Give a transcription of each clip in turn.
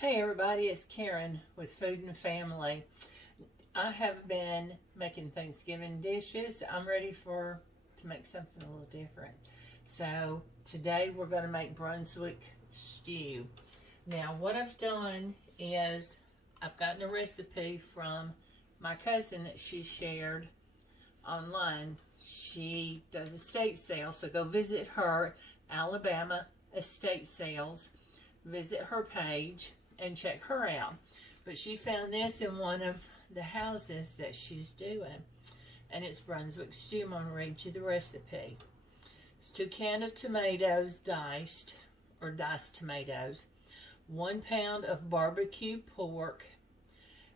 Hey everybody, it's Karen with Food and Family. I have been making Thanksgiving dishes. I'm ready to make something a little different. So today we're going to make Brunswick Stew. Now what I've done is I've gotten a recipe from my cousin that she shared online. She does estate sales, so go visit her, Alabama Estate Sales. Visit her page and check her out. But she found this in one of the houses that she's doing, and it's Brunswick Stew. I'm going to read you the recipe. It's 2 cans of tomatoes, diced tomatoes, 1 pound of barbecue pork.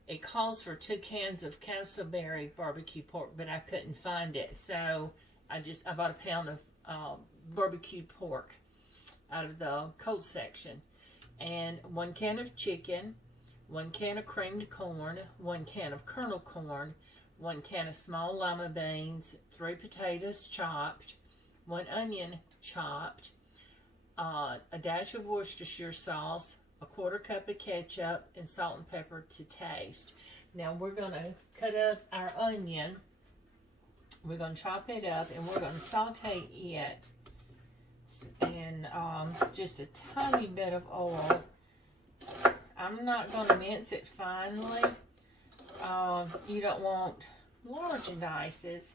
It calls for 2 cans of Castleberry barbecue pork, but I couldn't find it, so I bought a pound of barbecue pork out of the cold section. And 1 can of chicken, 1 can of creamed corn, 1 can of kernel corn, 1 can of small lima beans, 3 potatoes chopped, 1 onion chopped, a dash of Worcestershire sauce, a 1/4 cup of ketchup, and salt and pepper to taste. Now we're going to cut up our onion. We're going to chop it up, and we're going to saute it in just a tiny bit of oil. I'm not going to mince it finely. You don't want large dices,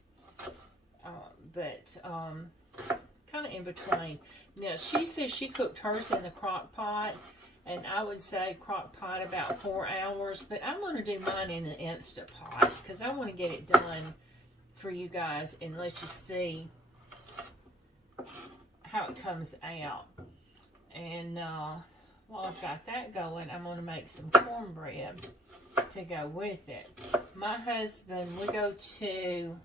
but kind of in between. Now she says she cooked hers in the crock pot, and I would say crock pot about 4 hours, but I'm going to do mine in the Instant Pot because I want to get it done for you guys and let you see how it comes out. And while I've got that going, I'm going to make some cornbread to go with it. My husband, we go to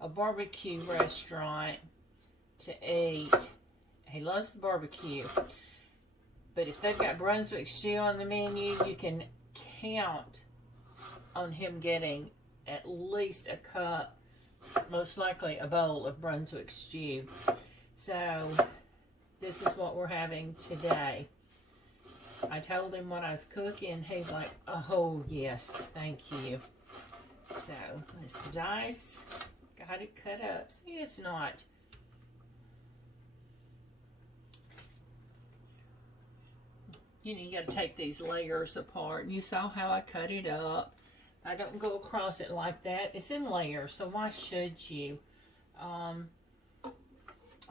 a barbecue restaurant to eat. He loves the barbecue, but if they've got Brunswick Stew on the menu, you can count on him getting at least a cup, most likely a bowl of Brunswick Stew. So this is what we're having today. I told him what I was cooking. He's like, oh yes, thank you. So let's dice. Got it cut up. See, it's not. You know, you got to take these layers apart. And you saw how I cut it up. I don't go across it like that. It's in layers, so why should you?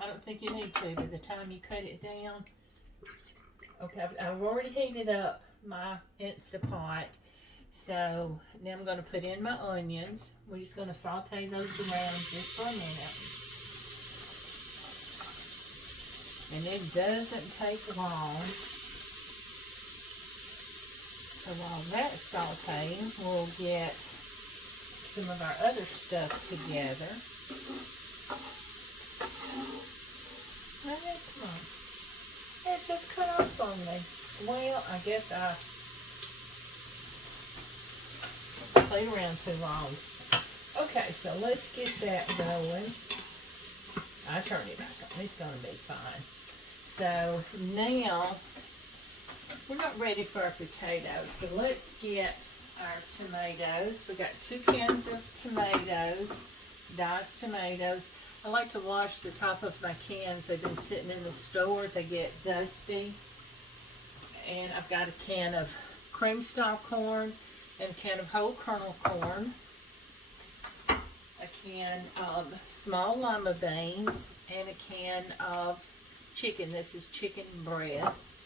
I don't think you need to by the time you cut it down. Okay, I've already heated up my Instant Pot. So now I'm going to put in my onions. We're just going to saute those around just for a minute. And it doesn't take long. So while that's sauteing, we'll get some of our other stuff together. Hey, come on. It just cut off on me. Well, I guess I played around too long. Okay, so let's get that going. I turn it back on. It's going to be fine. So now we're not ready for our potatoes. So let's get our tomatoes. We got 2 cans of tomatoes, diced tomatoes. I like to wash the top of my cans. They've been sitting in the store. They get dusty. And I've got a can of cream style corn and a can of whole kernel corn. A can of small lima beans and a can of chicken. This is chicken breast.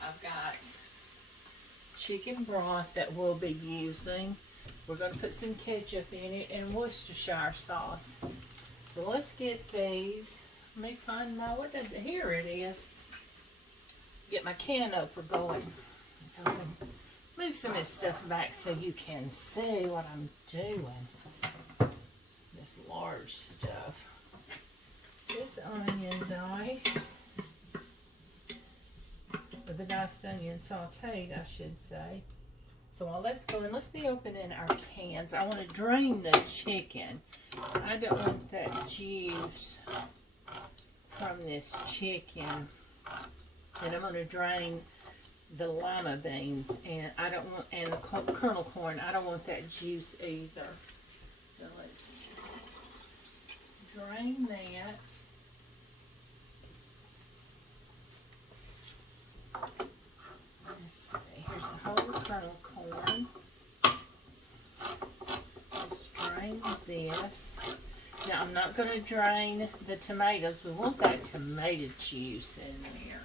I've got chicken broth that we'll be using. We're going to put some ketchup in it and Worcestershire sauce. So let's get these. Let me find my, here it is. Get my can opener going. So I'm going to move some of this stuff back so you can see what I'm doing. This large stuff. This onion diced. With the diced onion sauteed, I should say. So while that's going, let's be opening our cans. I want to drain the chicken. I don't want that juice from this chicken. And I'm going to drain the lima beans, and I don't want, and the kernel corn. I don't want that juice either. So let's drain that. Let's see. Here's the whole kernel corn. Just drain this. Now I'm not going to drain the tomatoes. We want that tomato juice in there.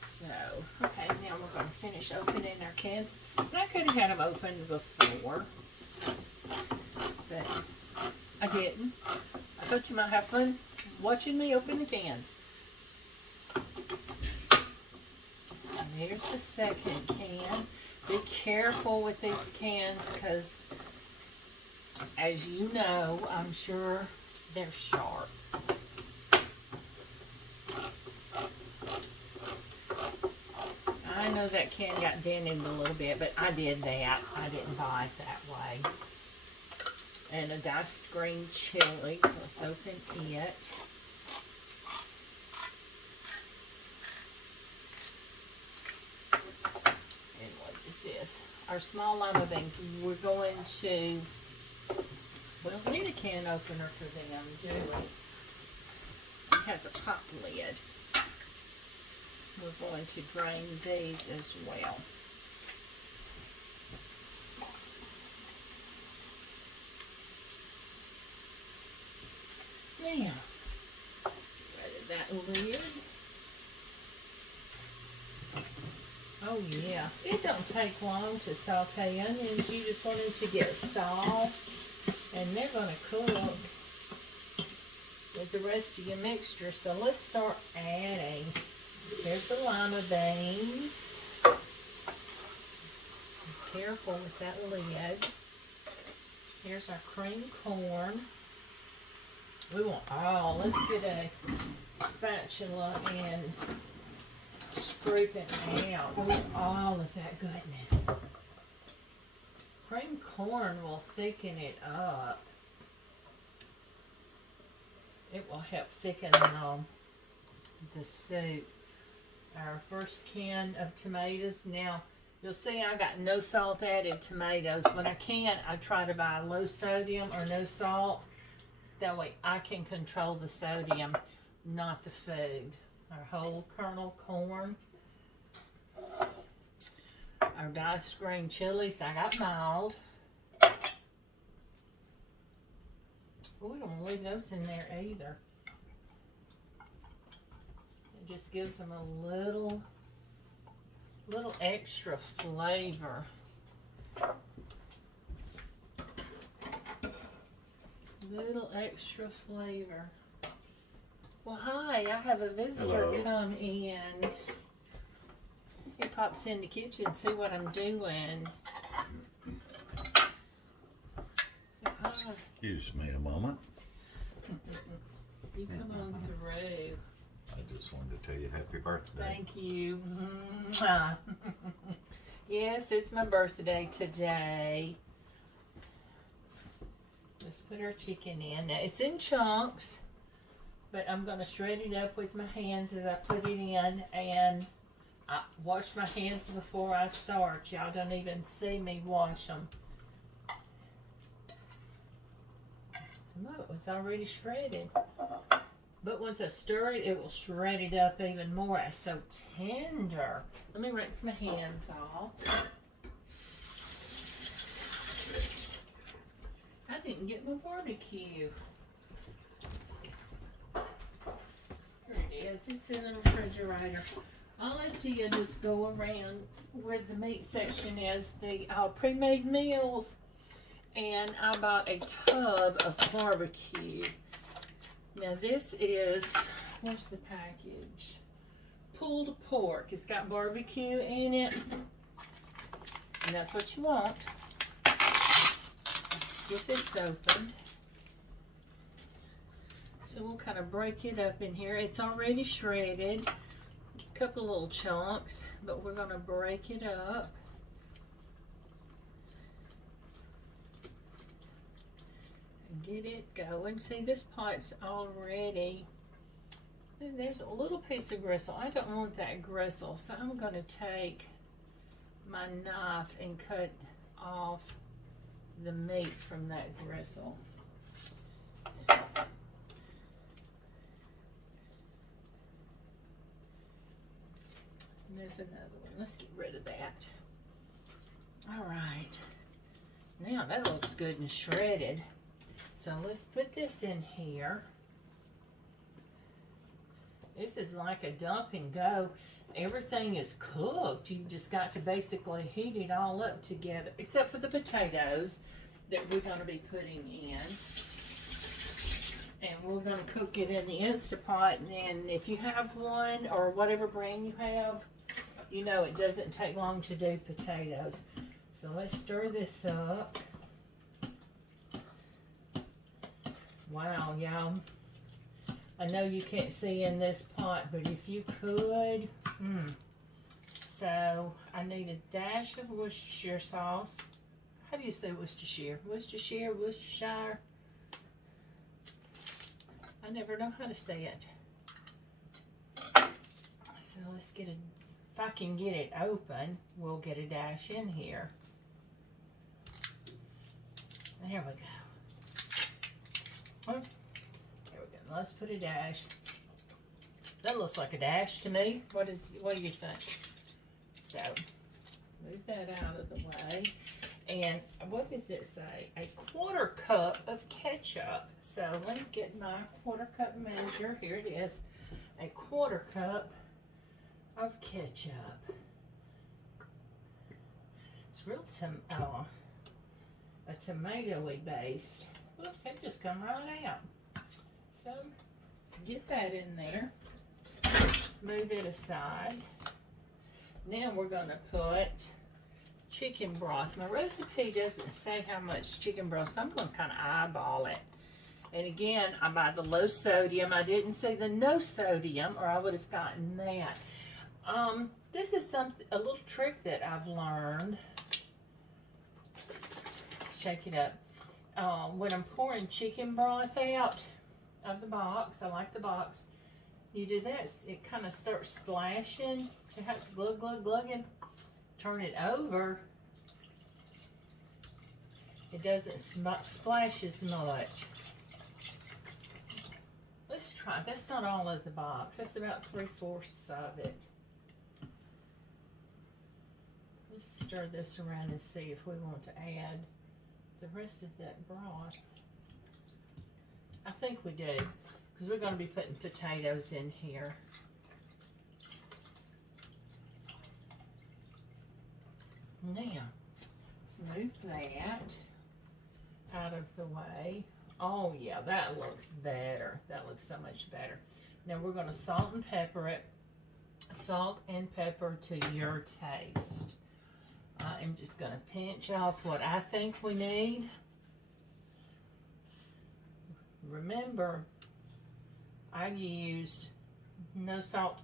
So, okay, now we're going to finish opening our cans. And I could have had them opened before, but I didn't. I thought you might have fun watching me open the cans. And here's the second can. Be careful with these cans because, as you know, I'm sure they're sharp. I know that can got dented a little bit, but I did that. I didn't buy it that way. And a diced green chili. Let's open it. And what is this? Our small lima beans. We're going to, well, we need a can opener for them, do we? It has a pop lid. We're going to drain these as well. Now, rid of that lid. Oh yes, it don't take long to saute onions. You just want them to get soft, and they're going to cook with the rest of your mixture. So let's start adding. Here's the lima beans. Be careful with that lid. Here's our cream corn. We want all. Let's get a spatula and scrape it out. We want all of that goodness. Cream corn will thicken it up. It will help thicken the soup. Our first can of tomatoes. Now, you'll see I got no salt added tomatoes. When I can, I try to buy low sodium or no salt. That way I can control the sodium, not the food. Our whole kernel corn. Our diced green chilies. I got mild. We don't want to leave those in there either. Just gives them a little extra flavor. Little extra flavor. Well, hi, I have a visitor come in. He pops in the kitchen, see what I'm doing. So, hi. Excuse me a moment. You come on through. I just wanted to tell you happy birthday. Thank you. Yes, it's my birthday today. Let's put our chicken in. Now, it's in chunks, but I'm going to shred it up with my hands as I put it in, and I wash my hands before I start. Y'all don't even see me wash them. Some of it was already shredded. But once I stir it, it will shred it up even more. It's so tender. Let me rinse my hands off. I didn't get my barbecue. Here it is. It's in the refrigerator. All I did was go around where the meat section is, the pre-made meals, and I bought a tub of barbecue. Now this is, where's the package? Pulled pork. It's got barbecue in it. And that's what you want. With this open. So we'll kind of break it up in here. It's already shredded. A couple little chunks, but we're going to break it up. get it going. See, this pot's already, there's a little piece of gristle. I don't want that gristle, so I'm going to take my knife and cut off the meat from that gristle. And there's another one. Let's get rid of that. All right. Now that looks good and shredded. So let's put this in here. This is like a dump and go. Everything is cooked. You just got to basically heat it all up together, except for the potatoes that we're going to be putting in. And we're going to cook it in the Instapot. And if you have one or whatever brand you have, you know it doesn't take long to do potatoes. So let's stir this up. Wow, y'all. I know you can't see in this pot, but if you could. So I need a dash of Worcestershire sauce. How do you say Worcestershire? Worcestershire? I never know how to say it. So let's get a, if I can get it open, we'll get a dash in here. There we go. Oh, there we go. Let's put a dash. That looks like a dash to me. What do you think? So, move that out of the way. And what does it say? A 1/4 cup of ketchup. So let me get my 1/4 cup measure. Here it is. A 1/4 cup of ketchup. It's real a tomatoey based. Whoops, that just come right out. So get that in there. Move it aside. Now we're going to put chicken broth. My recipe doesn't say how much chicken broth, so I'm going to kind of eyeball it. And again, I buy the low sodium. I didn't say the no sodium, or I would have gotten that. This is a little trick that I've learned. Shake it up. When I'm pouring chicken broth out of the box, I like the box. You do this, it kind of starts splashing. It has glug, glug, glugging. Turn it over. It doesn't splash as much. Let's try. That's not all of the box. That's about 3/4 of it. Let's stir this around and see if we want to add the rest of that broth. I think we do, because we're going to be putting potatoes in here. Now, let's move that out of the way. Oh yeah, that looks better. That looks so much better. Now we're going to salt and pepper it. Salt and pepper to your taste. I'm just going to pinch off what I think we need. Remember, I used no salt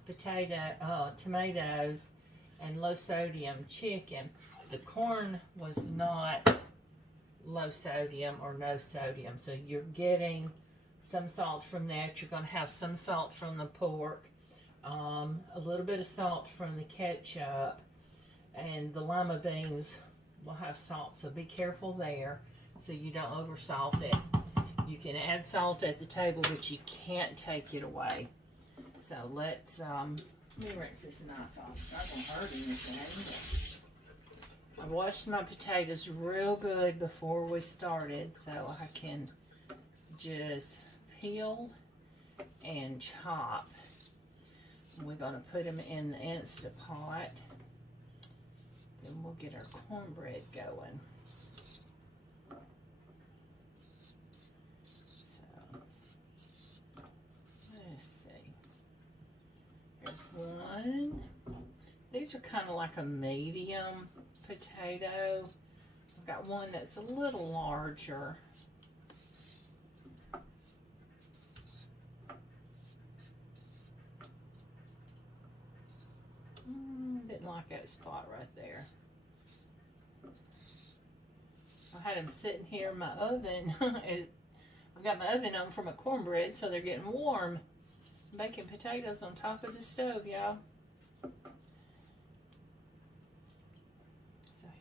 tomatoes and low sodium chicken. The corn was not low sodium or no sodium, so you're getting some salt from that. You're going to have some salt from the pork, a little bit of salt from the ketchup, and the lima beans will have salt, so be careful there so you don't over salt it. You can add salt at the table, but you can't take it away. So let's, let me rinse this knife off. It's not going to hurt anything. I washed my potatoes real good before we started, so I can just peel and chop. We're going to put them in the Instapot. Then we'll get our cornbread going. One. These are kind of like a medium potato. I've got one that's a little larger. Didn't like that spot right there. I had them sitting here in my oven I've got my oven on for my cornbread, so they're getting warm. I'm baking potatoes on top of the stove, y'all. So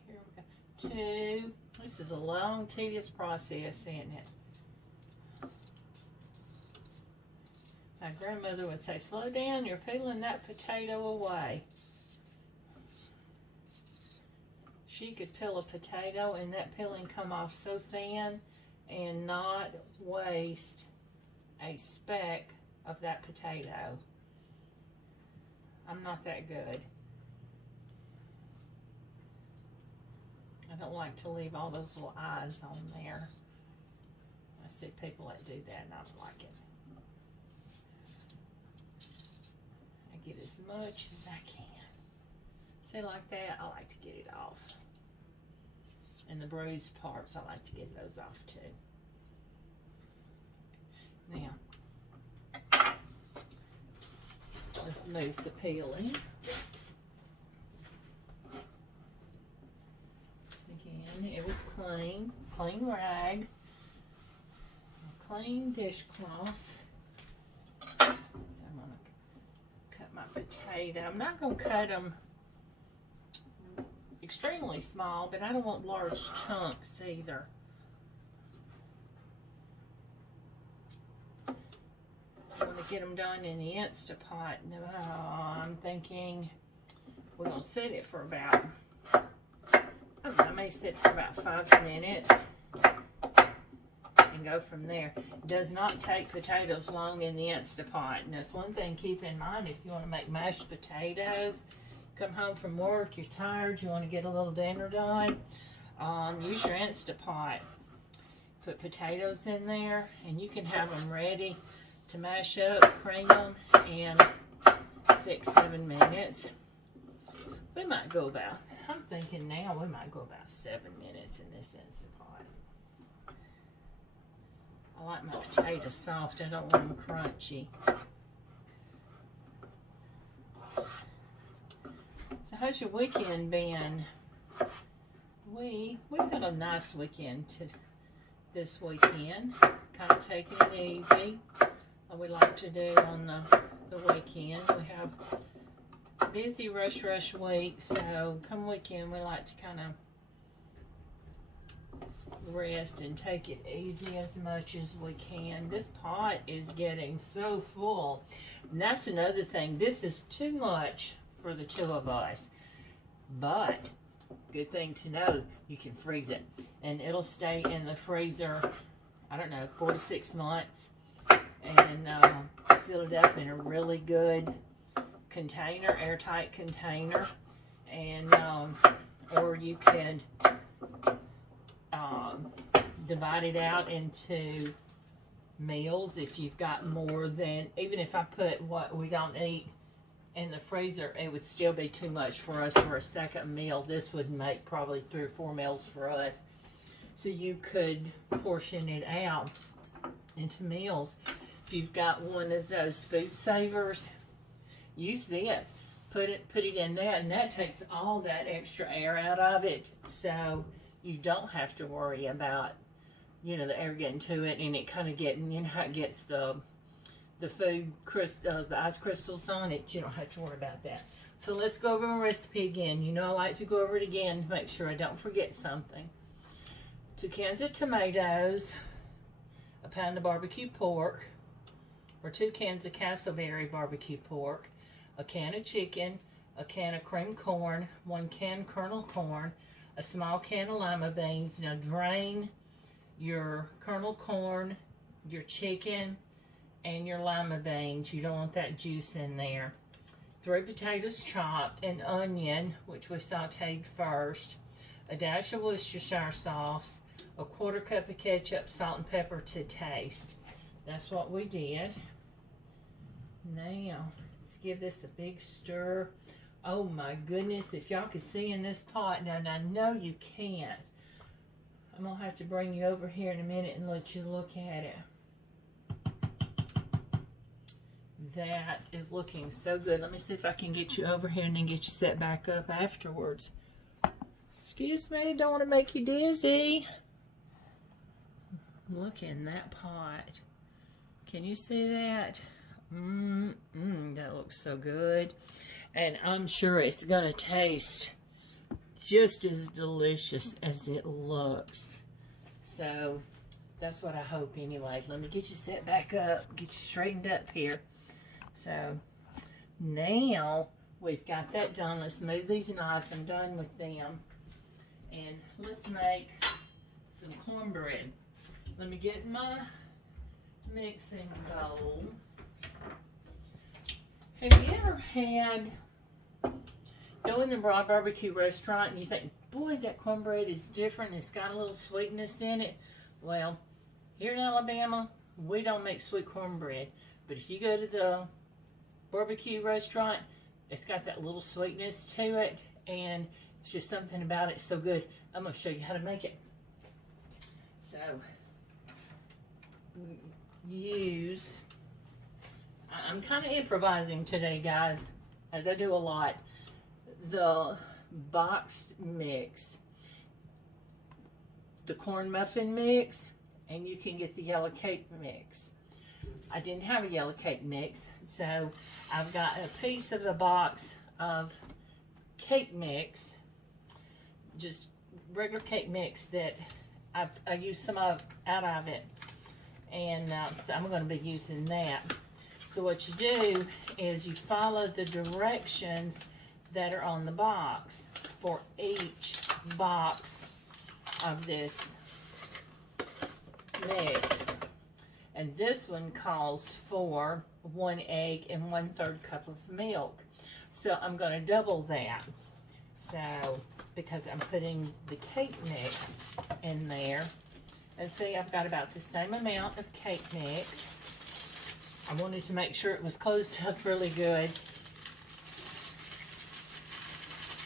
here we go. 2. This is a long, tedious process, isn't it? My grandmother would say, slow down, you're peeling that potato away. She could peel a potato and that peeling come off so thin and not waste a speck of that potato. I'm not that good. I don't like to leave all those little eyes on there. I see people that do that and I don't like it. I get as much as I can. See, like that, I like to get it off. And the bruised parts, I like to get those off too. Now, let's move the peeling. Again, it was clean, clean rag, a clean dishcloth. So I'm going to cut my potato. I'm not going to cut them extremely small, but I don't want large chunks either. I want to get them done in the Instapot. No, I'm thinking we're going to set it for about, I don't know, I may set it for about 5 minutes and go from there. It does not take potatoes long in the Instapot, and that's one thing to keep in mind if you want to make mashed potatoes. Come home from work, you're tired, you want to get a little dinner done, use your Instapot. Put potatoes in there, and you can have them ready to mash up, cream them in 6-7 minutes. We might go about, I'm thinking now, we might go about 7 minutes in this Instapot. I like my potatoes soft, I don't want them crunchy. So how's your weekend been? We've had a nice weekend this weekend. Kind of taking it easy. What we like to do on the weekend. We have a busy rush week, so come weekend we like to kind of rest and take it easy as much as we can. This pot is getting so full. And that's another thing. This is too much for the 2 of us, but good thing to know, you can freeze it and it'll stay in the freezer, I don't know, 4 to 6 months, and seal it up in a really good container, airtight container, and or you can divide it out into meals if you've got more than, even if I put what we don't eat in the freezer, it would still be too much for us for a second meal. This would make probably 3 or 4 meals for us. So you could portion it out into meals. If you've got one of those food savers, use it. Put it in that, and that takes all that extra air out of it. So you don't have to worry about, you know, the air getting to it and it kind of getting, you know how it gets the food, the ice crystals on it. You don't have to worry about that. So let's go over my recipe again. You know I like to go over it again to make sure I don't forget something. 2 cans of tomatoes, a pound of barbecue pork, or 2 cans of Castleberry barbecue pork, a can of chicken, a can of cream corn, 1 can kernel corn, a small can of lima beans. Now drain your kernel corn, your chicken, and your lima beans. You don't want that juice in there. 3 potatoes chopped, an onion, which we sauteed first, a dash of Worcestershire sauce, a 1/4 cup of ketchup, salt and pepper to taste. That's what we did. Now, let's give this a big stir. Oh my goodness, if y'all could see in this pot, now I know you can't. I'm gonna have to bring you over here in a minute and let you look at it. That is looking so good. Let me see if I can get you over here and then get you set back up afterwards. Excuse me, don't want to make you dizzy. Look in that pot. Can you see that? That looks so good. And I'm sure it's gonna taste just as delicious as it looks. So that's what I hope anyway. Let me get you set back up, get you straightened up here. So now we've got that done. Let's move these knives. I'm done with them. And let's make some cornbread. Let me get my mixing bowl. Have you ever had, go in the barbecue restaurant and you think, boy, that cornbread is different, it's got a little sweetness in it? Well, here in Alabama, we don't make sweet cornbread. But if you go to the barbecue restaurant, it's got that little sweetness to it, and it's just something about it so good. I'm going to show you how to make it. So, use, I'm kind of improvising today, guys, as I do a lot, the boxed mix, the corn muffin mix, and you can get the yellow cake mix. I didn't have a yellow cake mix, so I've got a piece of a box of cake mix, just regular cake mix that I used some of out of it, and so I'm going to be using that. So what you do is you follow the directions that are on the box for each box of this mix. And this one calls for 1 egg and 1/3 cup of milk. So I'm going to double that. So, because I'm putting the cake mix in there. And see, I've got about the same amount of cake mix. I wanted to make sure it was closed up really good.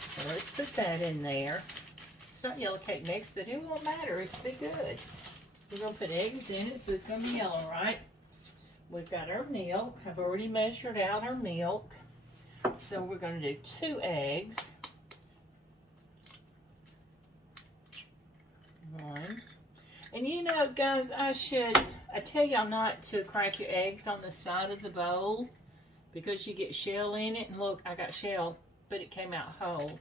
So let's put that in there. It's not yellow cake mix, but it won't matter. It's be good. We're going to put eggs in it, so it's going to be yellow, right? We've got our milk. I've already measured out our milk. So we're going to do 2 eggs. 1. And you know, guys, I tell y'all not to crack your eggs on the side of the bowl because you get shell in it. And look, I got shell, but it came out whole.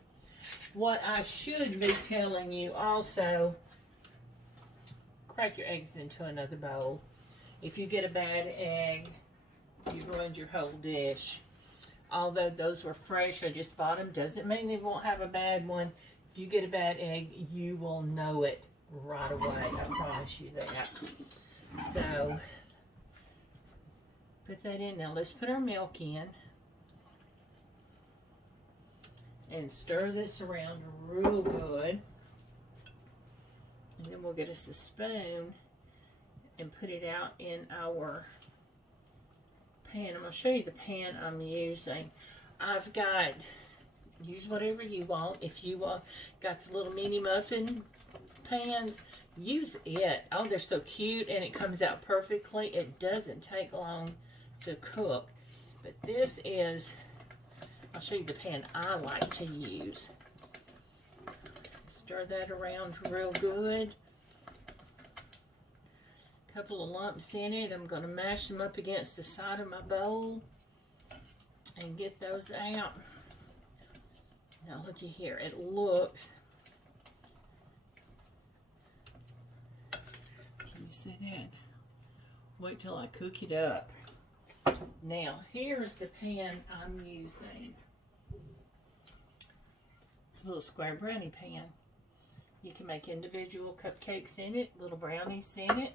What I should be telling you also, crack your eggs into another bowl. If you get a bad egg, you ruined your whole dish. Although those were fresh, I just bought them, doesn't mean they won't have a bad one. If you get a bad egg, you will know it right away. I promise you that. So, put that in. Now let's put our milk in. And stir this around real good. And then we'll get us a spoon and put it out in our pan. I'm going to show you the pan I'm using. I've got, use whatever you want. If you got the little mini muffin pans, use it. Oh, they're so cute and it comes out perfectly. It doesn't take long to cook. But this is, I'll show you the pan I like to use. Stir that around real good. A couple of lumps in it. I'm going to mash them up against the side of my bowl and get those out. Now looky here. It looks, can you see that? Wait till I cook it up. Now here's the pan I'm using. It's a little square brownie pan. You can make individual cupcakes in it, little brownies in it.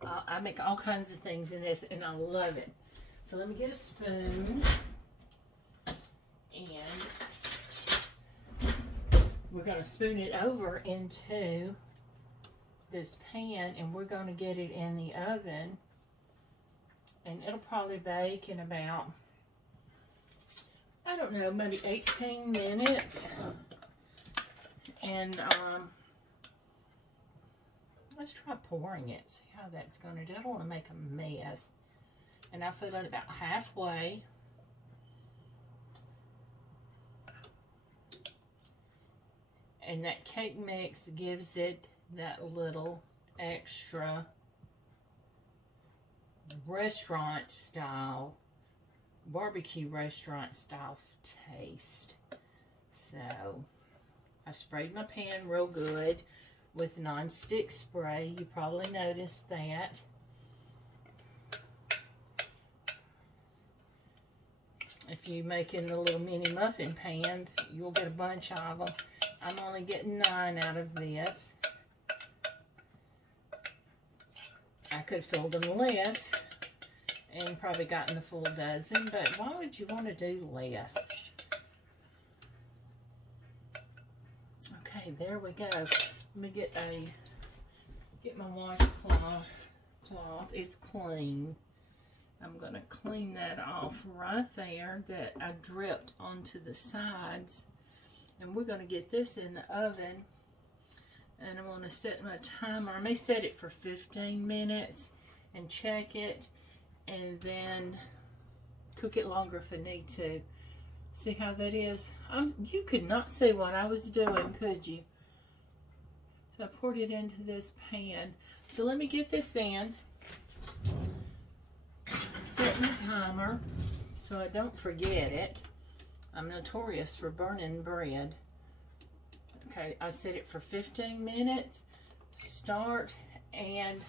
I make all kinds of things in this, and I love it. So let me get a spoon, and we're going to spoon it over into this pan, and we're going to get it in the oven, and it'll probably bake in about, I don't know, maybe 18 minutes. And let's try pouring it, see how that's going to do. I don't want to make a mess. And I fill it about halfway. And that cake mix gives it that little extra restaurant style, barbecue restaurant style taste. So I sprayed my pan real good with non-stick spray. You probably noticed that. If you make in the little mini muffin pans, you'll get a bunch of them. I'm only getting 9 out of this. I could have filled them less and probably gotten the full dozen, but why would you want to do less? Okay, there we go. Let me get my washcloth. It's clean. I'm going to clean that off right there that I dripped onto the sides. And we're going to get this in the oven. And I'm going to set my timer. I may set it for 15 minutes and check it. And then cook it longer if I need to. See how that is? You could not see what I was doing, could you? So I poured it into this pan. So let me get this in. Set my timer so I don't forget it. I'm notorious for burning bread. Okay, I set it for 15 minutes. Start, and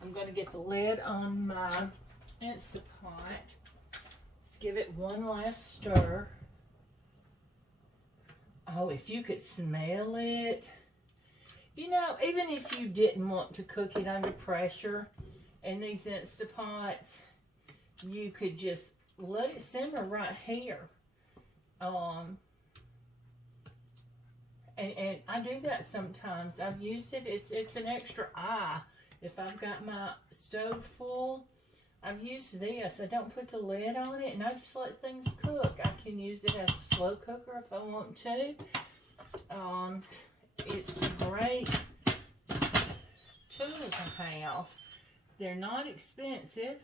I'm going to get the lid on my Instapot. Let's give it one last stir. Oh, if you could smell it. You know, even if you didn't want to cook it under pressure in these Instapots, you could just let it simmer right here. And I do that sometimes. I've used it. It's an extra eye. If I've got my stove full, I've used this. I don't put the lid on it, and I just let things cook. I can use it as a slow cooker if I want to. It's a great tool to have. They're not expensive.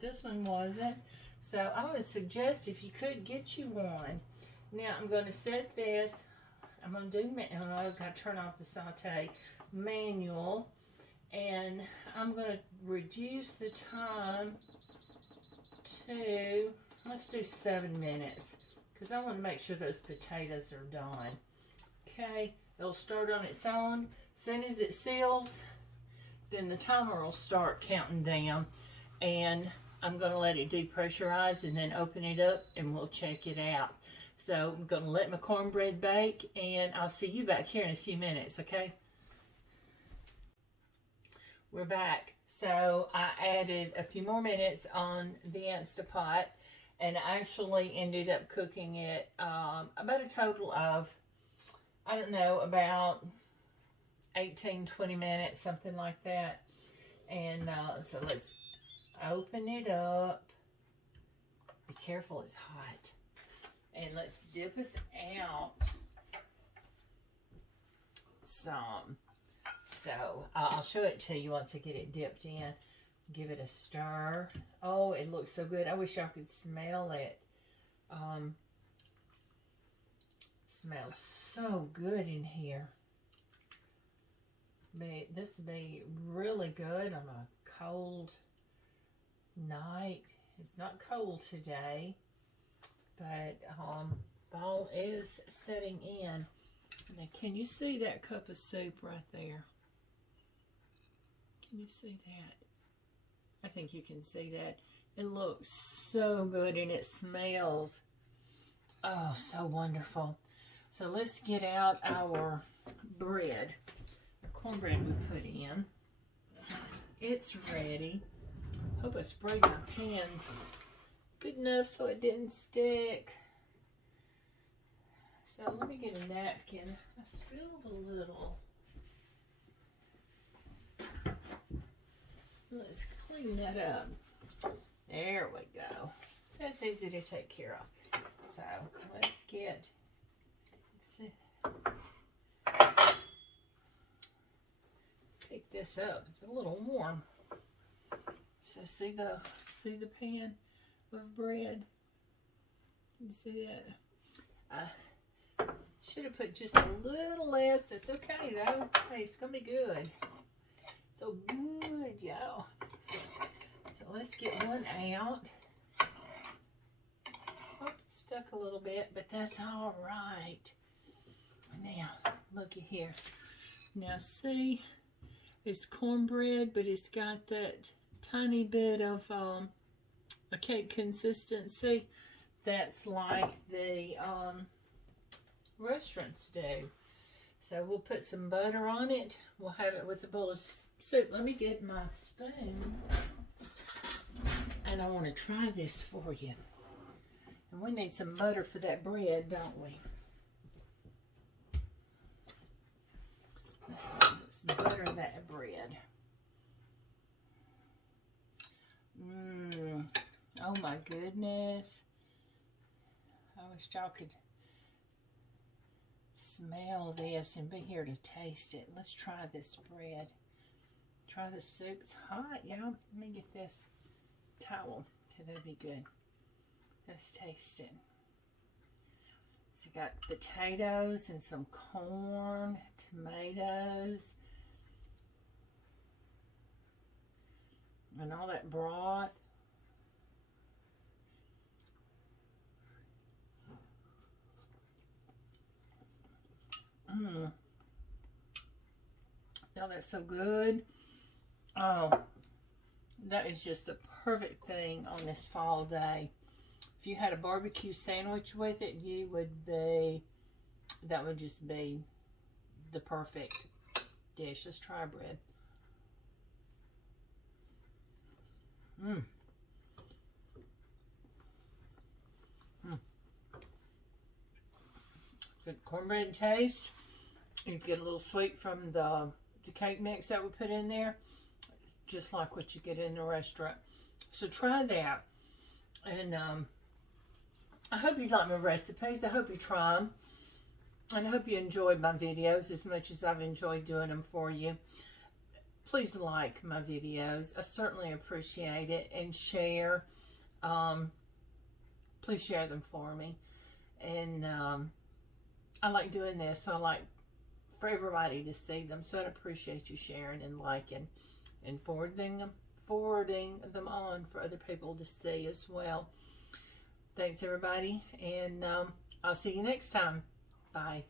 This one wasn't. So I would suggest if you could get you one. Now I'm going to set this. I'm going to do, I've got to turn off the Sautee manual. And I'm going to reduce the time to, let's do 7 minutes. Because I want to make sure those potatoes are done. Okay, it'll start on its own. As soon as it seals, then the timer will start counting down. And I'm going to let it depressurize and then open it up and we'll check it out. So I'm going to let my cornbread bake, and I'll see you back here in a few minutes, okay? We're back. So I added a few more minutes on the Instapot, and I actually ended up cooking it about a total of, I don't know, about 18, 20 minutes, something like that. And so let's open it up. Be careful, it's hot. And let's dip us out some. So I'll show it to you once I get it dipped in. Give it a stir. Oh, it looks so good. I wish y'all could smell it. Smells so good in here. This would be really good on a cold night. It's not cold today. But fall is setting in. Now, can you see that cup of soup right there? Can you see that? I think you can see that. It looks so good and it smells, oh, so wonderful. So let's get out our bread, the cornbread we put in. It's ready. Hope I sprayed my hands good enough so it didn't stick. So let me get a napkin. I spilled a little. Let's clean that up. There we go. So it's easy to take care of. So let's get, let's pick this up. It's a little warm. So see the pan of bread. You see that? I should have put just a little less. It's okay though. Hey, it's gonna be good. So good, y'all. So let's get one out. Oops, stuck a little bit, but that's all right. Now, looky here. Now see, it's cornbread, but it's got that tiny bit of a cake consistency. That's like the restaurants do. So we'll put some butter on it. We'll have it with a bowl of soup. Let me get my spoon. And I want to try this for you. And we need some butter for that bread, don't we? Let's butter that bread. Oh my goodness. I wish y'all could smell this and be here to taste it. Let's try this bread. Try the soup. It's hot, y'all. Let me get this towel. Okay, that'll be good. Let's taste it. So you got potatoes and some corn, tomatoes, and all that broth. Now that's so good. Oh, that is just the perfect thing on this fall day. If you had a barbecue sandwich with it, that would just be the perfect dish. Let's try bread. Good cornbread taste. You get a little sweet from the cake mix that we put in there, just like what you get in the restaurant. So try that. And I hope you like my recipes. I hope you try them. And I hope you enjoyed my videos as much as I've enjoyed doing them for you. Please like my videos. I certainly appreciate it. And share. Please share them for me. And I like doing this, so I like for everybody to see them. So I'd appreciate you sharing and liking and forwarding them on for other people to see as well. Thanks, everybody, and I'll see you next time. Bye.